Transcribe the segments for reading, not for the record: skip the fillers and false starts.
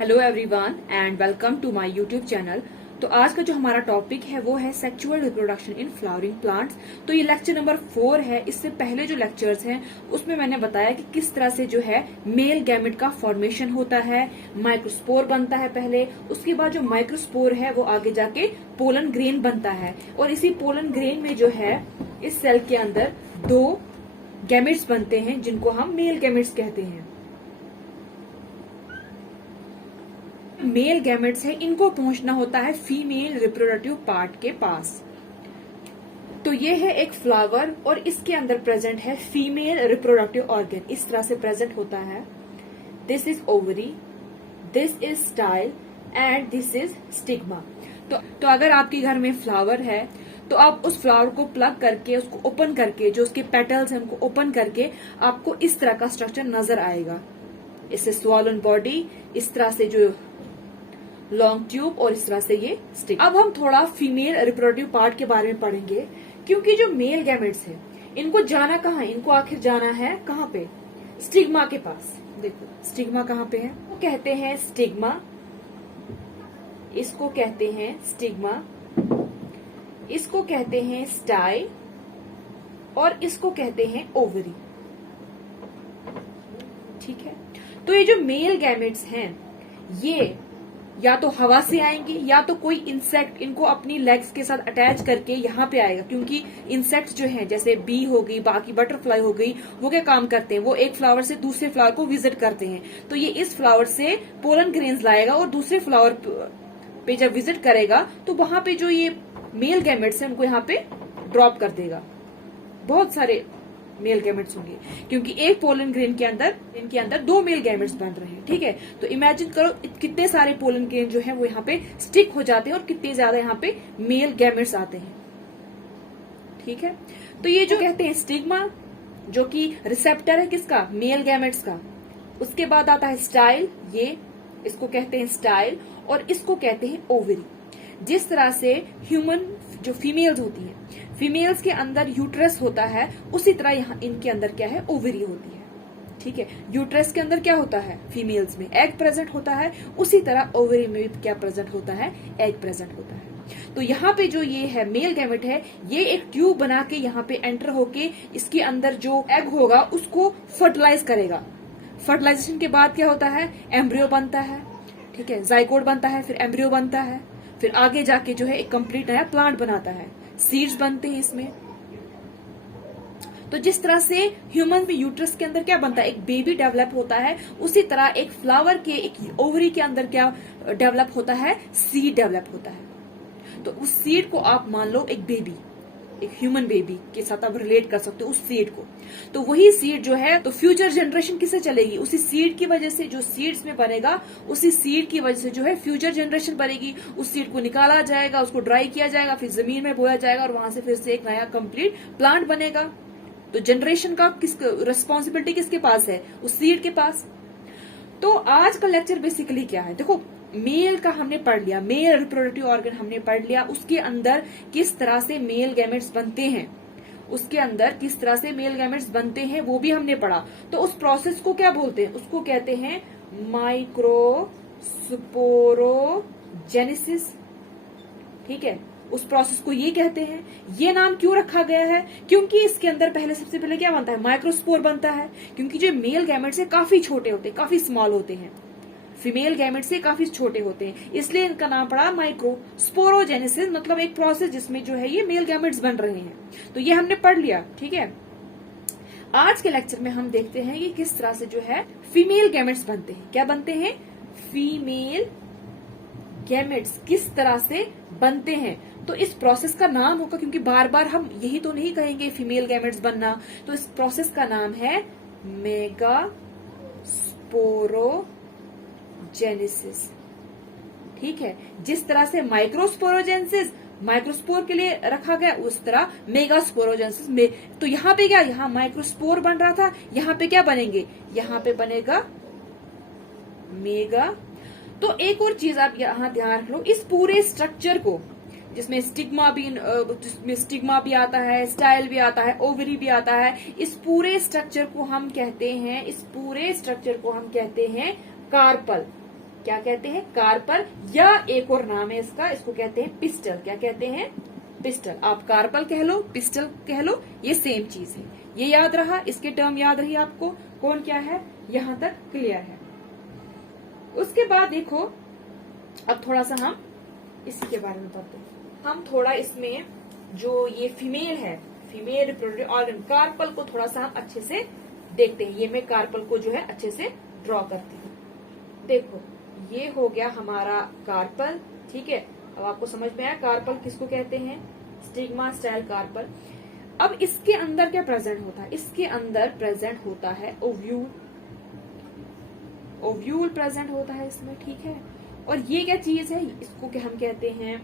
Hello everyone and welcome to my YouTube channel. तो आज का जो हमारा टॉपिक है वो है sexual reproduction in flowering plants. तो ये लेक्चर नंबर 4 है। इससे पहले जो लेक्चर्स हैं उसमें मैंने बताया कि किस तरह से जो है मेल गैमेट का फॉर्मेशन होता है, माइक्रोस्पोर बनता है पहले, उसके बाद जो माइक्रोस्पोर है वो आगे जाके पोलन ग्रेन बनता है और इसी पोलन ग्रेन में जो है इस सेल के अंदर 2 गैमेट्स बनते हैं जिनको हम मेल गैमेट्स कहते हैं। मेल गैमेट्स है, इनको पहुंचना होता है फीमेल रिप्रोडक्टिव पार्ट के पास। तो ये है एक फ्लावर और इसके अंदर प्रेजेंट है फीमेल रिप्रोडक्टिव ऑर्गन। इस तरह से प्रेजेंट होता है। This is ovary, this is style and this is stigma. तो अगर आपके घर में फ्लावर है तो आप उस फ्लावर को प्लग करके, उसको ओपन करके, जो उसके पेटल्स हैं उनको ओपन करके आपको इस तरह का स्ट्रक्चर नजर आएगा। इससे स्वॉलन बॉडी, इस तरह से जो लॉन्ग ट्यूब और इस तरह से ये स्टिक। अब हम थोड़ा फीमेल रिप्रोडक्टिव पार्ट के बारे में पढ़ेंगे, क्योंकि जो मेल गैमेट्स हैं इनको जाना कहाँ है, इनको आखिर जाना है कहाँ पे, स्टिग्मा के पास। देखो स्टिग्मा कहाँ पे है, वो कहते हैं स्टिग्मा, इसको कहते हैं स्टिग्मा, इसको कहते हैं स्टाइल और इसको कहते हैं ओवरी। ठीक है। तो ये जो मेल गैमेट्स हैं ये या तो हवा से आएंगे या तो कोई इंसेक्ट इनको अपनी लेग्स के साथ अटैच करके यहाँ पे आएगा, क्योंकि इंसेक्ट्स जो हैं जैसे बी हो गई, बाकी बटरफ्लाई हो गई, वो क्या काम करते हैं, वो एक फ्लावर से दूसरे फ्लावर को विजिट करते हैं। तो ये इस फ्लावर से पोलन ग्रेन्स लाएगा और दूसरे फ्लावर पे जब विजिट करेगा तो वहां पे जो ये मेल गैमेट्स हैं उनको यहाँ पे ड्रॉप कर देगा। बहुत सारे मेल गैमेट्स होंगे क्योंकि एक पोलन ग्रेन के अंदर इनके अंदर 2 मेल गैमेट्स बन रहे हैं। ठीक है। तो इमेजिन करो कितने सारे पोलन ग्रेन जो है वो यहाँ पे स्टिक हो जाते हैं और कितने ज्यादा यहाँ पे मेल गैमेट्स आते हैं। ठीक है। तो ये जो कहते हैं स्टिग्मा, जो कि रिसेप्टर है किसका, मेल गैमेट्स का। उसके बाद आता है स्टाइल, ये इसको कहते हैं स्टाइल और इसको कहते हैं ओवरी। जिस तरह से ह्यूमन जो फीमेल्स होती है, फीमेल्स के अंदर यूट्रस होता है, उसी तरह यहाँ इनके अंदर क्या है, ओवरी होती है। ठीक है। यूट्रस के अंदर क्या होता है, फीमेल्स में एग प्रेजेंट होता है, उसी तरह ओवरी में भी क्या प्रेजेंट होता है, एग प्रेजेंट होता है। तो यहाँ पे जो ये है मेल गैमेट है, ये एक ट्यूब बना के यहाँ पे एंटर होके इसके अंदर जो एग होगा उसको फर्टिलाइज करेगा। फर्टिलाइजेशन के बाद क्या होता है, एम्ब्रियो बनता है। ठीक है। जाइगोट बनता है, फिर एम्ब्रियो बनता है, फिर आगे जाके जो है एक कंप्लीट नया प्लांट बनाता है, सीड्स बनते हैं इसमें। तो जिस तरह से ह्यूमन में यूट्रस के अंदर क्या बनता है, एक बेबी डेवलप होता है, उसी तरह एक फ्लावर के, एक ओवरी के अंदर क्या डेवलप होता है, सीड डेवलप होता है। तो उस सीड को आप मान लो एक बेबी, एक ह्यूमन बेबी के साथ आप रिलेट कर सकते हो उस सीड को। तो वही सीड जो है, तो फ्यूचर जनरेशन किससे चलेगी, उसी सीड की वजह से, जो सीड्स में बनेगा उसी सीड की वजह से जो है फ्यूचर जनरेशन बनेगी। उस सीड को निकाला जाएगा, उसको ड्राई किया जाएगा, फिर जमीन में बोया जाएगा और वहां से फिर से एक नया कंप्लीट प्लांट बनेगा। तो जनरेशन का रिस्पॉन्सिबिलिटी किसके पास है, उस सीड के पास। तो आज का लेक्चर बेसिकली क्या है, देखो मेल का हमने पढ़ लिया, मेल रिप्रोडक्टिव ऑर्गन हमने पढ़ लिया, उसके अंदर किस तरह से मेल गैमेट्स बनते हैं, उसके अंदर किस तरह से मेल गैमेट्स बनते हैं वो भी हमने पढ़ा। तो उस प्रोसेस को क्या बोलते हैं, उसको कहते हैं माइक्रोस्पोरोजेनेसिस। ठीक है। उस प्रोसेस को ये कहते हैं। ये नाम क्यों रखा गया है, क्योंकि इसके अंदर पहले सबसे पहले क्या बनता है, माइक्रोस्पोर बनता है। क्योंकि जो मेल गैमेट्स है काफी छोटे होते हैं, काफी स्मॉल होते हैं, फीमेल गैमेट से काफी छोटे होते हैं, इसलिए इनका नाम पड़ा माइक्रोस्पोरोजेनेसिस, मतलब एक प्रोसेस जिसमें जो है ये मेल गैमेट्स बन रहे हैं। तो ये हमने पढ़ लिया। ठीक है। आज के लेक्चर में हम देखते हैं कि किस तरह से जो है फीमेल गैमेट्स बनते हैं। क्या बनते हैं, फीमेल गैमेट्स किस तरह से बनते हैं। तो इस प्रोसेस का नाम होगा, क्योंकि बार बार हम यही तो नहीं कहेंगे फीमेल गैमेट्स बनना, तो इस प्रोसेस का नाम है मेगास्पोरोजेनेसिस। ठीक है। जिस तरह से माइक्रोस्पोरोजेनेसिस माइक्रोस्पोर के लिए रखा गया, उस तरह मेगास्पोरोजेनेसिस में। तो यहाँ पे क्या, यहाँ माइक्रोस्पोर बन रहा था, यहाँ पे क्या बनेंगे, यहाँ पे बनेगा मेगा। तो एक और चीज आप यहाँ ध्यान रख लो, इस पूरे स्ट्रक्चर को जिसमें स्टिग्मा भी आता है, स्टाइल भी आता है, ओवरी भी आता है, इस पूरे स्ट्रक्चर को हम कहते हैं कार्पल। क्या कहते हैं, कार्पल, या एक और नाम है इसका, इसको कहते हैं पिस्टल। क्या कहते हैं, पिस्टल। आप कार्पल कह लो, पिस्टल कह लो, ये सेम चीज है। ये याद रहा, इसके टर्म याद रही आपको, कौन क्या है, यहां तक क्लियर है। उसके बाद देखो, अब थोड़ा सा हम इसी के बारे में पढ़ते हैं। हम थोड़ा इसमें जो ये फीमेल है, फीमेल रिप्रोडक्टिव ऑर्गन, कार्पल को थोड़ा सा हम अच्छे से देखते हैं। ये मैं कार्पल को जो है अच्छे से ड्रॉ करती हूँ। देखो, ये हो गया हमारा कार्पल, ठीक है। अब आपको समझ में आया कार्पल किसको कहते हैं, स्टिग्मा स्टाइल कार्पल। अब इसके अंदर क्या प्रेजेंट होता है, इसके अंदर प्रेजेंट होता है ओव्यूल, ओव्यूल प्रेजेंट होता है इसमें, ठीक है। और ये क्या चीज है, इसको क्या हम कहते हैं,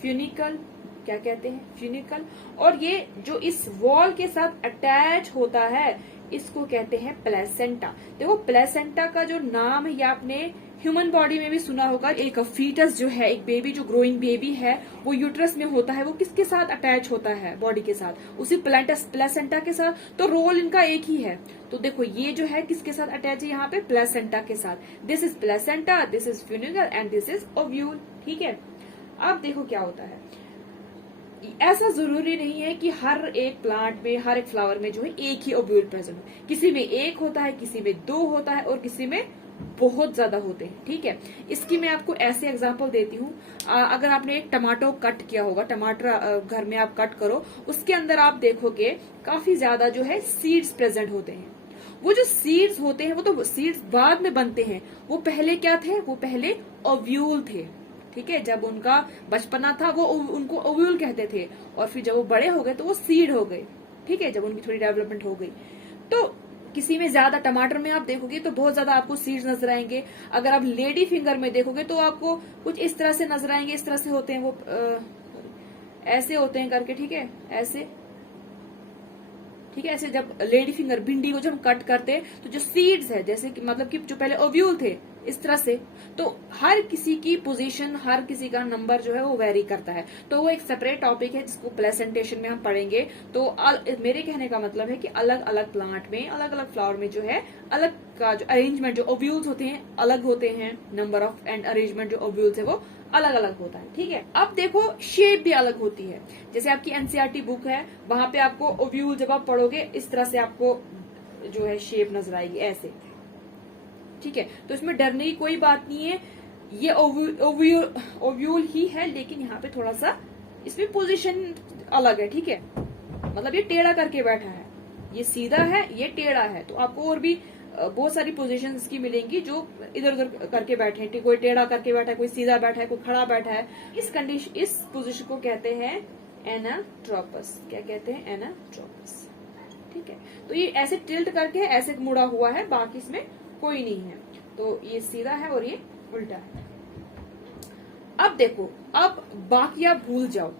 फ्यूनिकल। क्या कहते हैं, फ्यूनिकल। और ये जो इस वॉल के साथ अटैच होता है, इसको कहते हैं प्लेसेंटा। देखो, प्लेसेंटा का जो नाम है, ये आपने ह्यूमन बॉडी में भी सुना होगा। एक फीटस जो है, एक बेबी जो ग्रोइंग बेबी है, वो यूट्रस में होता है, वो किसके साथ अटैच होता है, बॉडी के साथ, उसी प्लेसेंटा के साथ। तो रोल इनका एक ही है। तो देखो, ये जो है किसके साथ अटैच है, यहाँ पे प्लेसेंटा के साथ। This is placenta, this is funicle and this is ovule, ठीक है। अब देखो क्या होता है, ऐसा जरूरी नहीं है कि हर एक प्लांट में, हर एक फ्लावर में जो है एक ही ओव्यूल प्रेजेंट हो। किसी में एक होता है, किसी में दो होता है, और किसी में बहुत ज्यादा होते हैं, ठीक है। इसकी मैं आपको ऐसे एग्जांपल देती हूँ। अगर आपने एक टमाटो कट किया होगा, टमाटर घर में आप कट करो, उसके अंदर आप देखोगे काफी ज्यादा जो है सीड्स प्रेजेंट होते हैं। वो जो सीड्स होते हैं, वो तो सीड्स बाद में बनते हैं, वो पहले क्या थे, वो पहले ओव्यूल थे, ठीक है। जब उनका बचपना था, वो उनको ओव्यूल कहते थे, और फिर जब वो बड़े हो गए तो वो सीड हो गए, ठीक है, जब उनकी थोड़ी डेवलपमेंट हो गई। तो किसी में ज्यादा, टमाटर में आप देखोगे तो बहुत ज्यादा आपको सीड्स नजर आएंगे। अगर आप लेडी फिंगर में देखोगे तो आपको कुछ इस तरह से नजर आएंगे, इस तरह से होते हैं वो, ऐसे होते हैं करके, ठीक है, ऐसे, ठीक है। ऐसे जब लेडी फिंगर, भिंडी को जब हम कट करते हैं तो जो सीड्स है, जैसे कि मतलब कि जो पहले ओव्यूल थे, इस तरह से। तो हर किसी की पोजीशन, हर किसी का नंबर जो है वो वेरी करता है। तो वो एक सेपरेट टॉपिक है जिसको प्लेसेंटेशन में हम पढ़ेंगे। तो मेरे कहने का मतलब है कि अलग अलग प्लांट में, अलग अलग फ्लावर में जो है अलग का जो अरेंजमेंट, जो ओव्यूल्स होते हैं अलग होते हैं, नंबर ऑफ एंड अरेंजमेंट जो ओव्यूल्स है वो अलग अलग होता है, ठीक है। अब देखो, शेप भी अलग होती है। जैसे आपकी एनसीईआरटी बुक है, वहां पे आपको ओव्यूल जब आप पढ़ोगे, इस तरह से आपको जो है शेप नजर आएगी, ऐसे, ठीक है। तो इसमें डरने की कोई बात नहीं है, ये ओव्यूल ही है, लेकिन यहाँ पे थोड़ा सा इसमें पोजीशन अलग है, ठीक है। मतलब ये टेढ़ा करके बैठा है, ये सीधा है, ये टेढ़ा है। तो आपको और भी बहुत सारी पोजीशंस की मिलेंगी जो इधर उधर करके बैठे हैं, कोई टेढ़ा करके बैठा है, कोई सीधा बैठा है, कोई खड़ा बैठा है। इस कंडीशन, इस पोजीशन को कहते हैं एनाट्रोपस। क्या कहते हैं, एनाट्रोपस, ठीक है। तो ये ऐसे टिल्ट करके ऐसे मुड़ा हुआ है, बाकी इसमें कोई नहीं है। तो ये सीधा है और ये उल्टा है। अब देखो, अब बाकी आप भूल जाओ,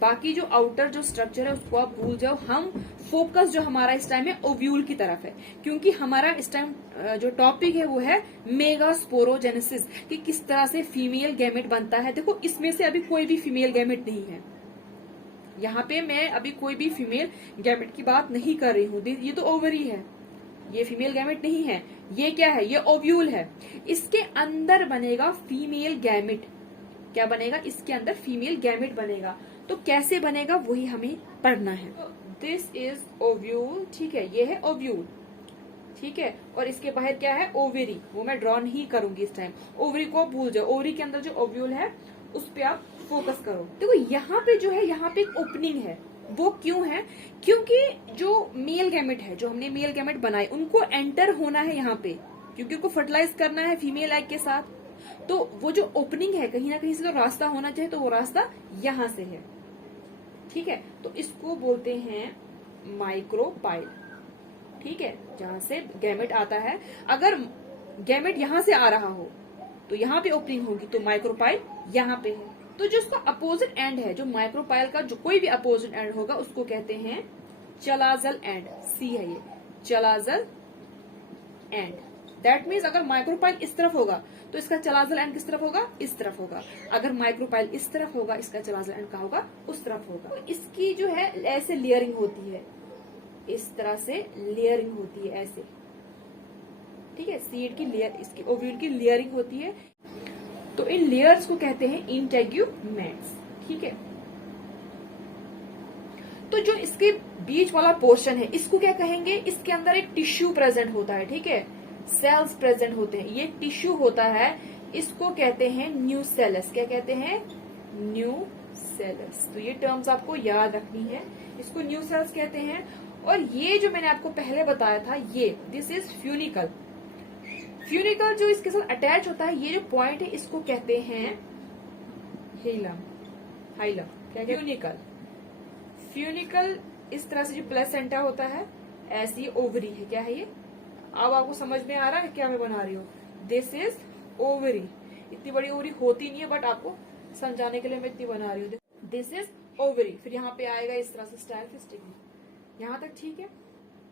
बाकी जो आउटर जो स्ट्रक्चर है उसको आप भूल जाओ। हम फोकस जो हमारा इस टाइम है ओव्यूल की तरफ है, क्योंकि हमारा इस टाइम जो टॉपिक है वो है मेगास्पोरोजेनेसिस, कि किस तरह से फीमेल गैमेट बनता है। देखो, इसमें से अभी कोई भी फीमेल गैमेट नहीं है, यहाँ पे मैं अभी कोई भी फीमेल गैमेट की बात नहीं कर रही हूँ। ये तो ओवरी है, ये फीमेल गैमेट नहीं है। ये क्या है, ये ओव्यूल है। इसके अंदर बनेगा फीमेल गैमेट। क्या बनेगा, इसके अंदर फीमेल गैमेट बनेगा। तो कैसे बनेगा वही हमें पढ़ना है। दिस इज ओव्यूल, ठीक है, ये है ओव्यूल, ठीक है। और इसके बाहर क्या है, ओवेरी, वो मैं ड्रॉ नहीं करूंगी इस टाइम। ओवरी को भूल जाओ, ओवरी के अंदर जो ओव्यूल है उस पर आप फोकस करो। देखो, यहाँ पे जो है, यहाँ पे एक ओपनिंग है। वो क्यों है, क्योंकि जो मेल गैमेट है, जो हमने मेल गैमेट बनाए, उनको एंटर होना है यहाँ पे, क्योंकि उनको फर्टिलाइज करना है फीमेल एग के साथ। तो वो जो ओपनिंग है, कहीं ना कहीं से तो रास्ता होना चाहिए, तो वो रास्ता यहाँ से है, ठीक है। तो इसको बोलते हैं माइक्रोपाइल, ठीक है, जहां से गैमेट आता है। अगर गैमेट यहाँ से आ रहा हो तो यहाँ पे ओपनिंग होगी, तो माइक्रोपाइल यहाँ पे है। तो जो इसका अपोजिट एंड है, जो माइक्रोपाइल का जो कोई भी अपोजिट एंड होगा, उसको कहते हैं चलाजल एंड। सी है ये, चलाजल एंड। दैट मीन्स अगर माइक्रोपाइल इस तरफ होगा तो इसका चलाजल एंड किस तरफ होगा, इस तरफ होगा। अगर माइक्रोपाइल इस तरफ होगा, इसका चलाजल एंड कहाँ होगा, उस तरफ होगा। तो इसकी जो है ऐसे लेयरिंग होती है, इस तरह से लेयरिंग होती है, ऐसे, ठीक है, सीड की लेयर, इसकी ओव्यूल की लेयरिंग होती है, तो इन लेयर्स को कहते हैं इंटेग्यूमेंट्स। ठीक है, तो जो इसके बीच वाला पोर्शन है इसको क्या कहेंगे, इसके अंदर एक टिश्यू प्रेजेंट होता है। ठीक है, सेल्स प्रेजेंट होते हैं, ये टिश्यू होता है, इसको कहते हैं न्यूसेलस। क्या कहते हैं, न्यूसेलस। तो ये टर्म्स आपको याद रखनी है, इसको न्यूसेलस कहते हैं। और ये जो मैंने आपको पहले बताया था, ये दिस इज फ्यूनिकल। फ्यूनिकल जो इसके साथ अटैच होता है, ये जो पॉइंट है इसको कहते हैं हाइलम। हाइलम क्या, फ्यूनिकल। फ्यूनिकल इस तरह से जो प्लेसेंटा होता है, ऐसी ओवरी है। क्या है ये, अब आपको समझ में आ रहा है क्या मैं बना रही हूँ, दिस इज ओवरी। इतनी बड़ी ओवरी होती नहीं है, बट आपको समझाने के लिए मैं इतनी बना रही हूँ। दिस इज ओवरी, फिर यहाँ पे आएगा इस तरह से स्टाइल फिस्टिंग, यहाँ तक ठीक है।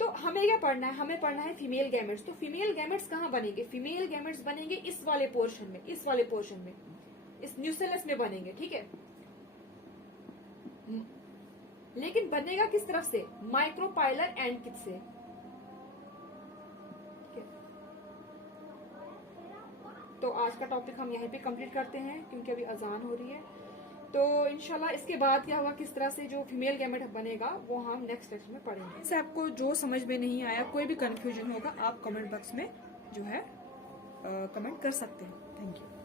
तो हमें क्या पढ़ना है, हमें पढ़ना है फीमेल गैमेट्स। तो फीमेल गैमेट्स कहाँ बनेंगे, फीमेल गैमेट्स बनेंगे इस वाले पोर्शन में, इस वाले पोर्शन में, इस न्यूसेलस में बनेंगे। ठीक है, लेकिन बनेगा किस तरफ से, माइक्रोपाइलर एंड किट से। तो आज का टॉपिक हम यहीं पे कंप्लीट करते हैं, क्योंकि अभी अजान हो रही है। तो इंशाल्लाह इसके बाद क्या होगा, किस तरह से जो फीमेल गैमेट बनेगा वो हम नेक्स्ट लेक्चर में पढ़ेंगे। इससे आपको जो समझ में नहीं आया, कोई भी कंफ्यूजन होगा, आप कमेंट बॉक्स में जो है कमेंट कर सकते हैं। Thank you.